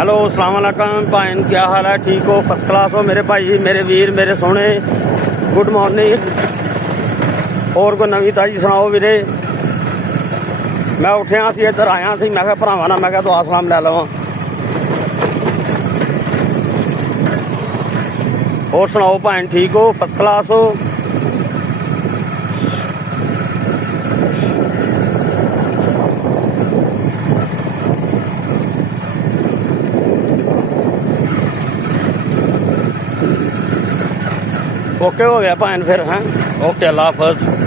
Hello अस्सलाम वालेकुम भाईन, क्या हाल है? ठीक हो? फर्स्ट क्लास हो मेरे भाई, मेरे वीर, मेरे सोने। Good morning. और कोई नवी ताजी सुनाओ वीरे। मैं उठिया सी, इधर आया सी, मैं भरावां नाल मैं दुआ सलाम लै लवां। और सुनाओ भाईन, ठीक हो? फर्स्ट क्लास हो? ओके हो गया भाईन फिर हैं? ओके, अल्लाह हाफिज़।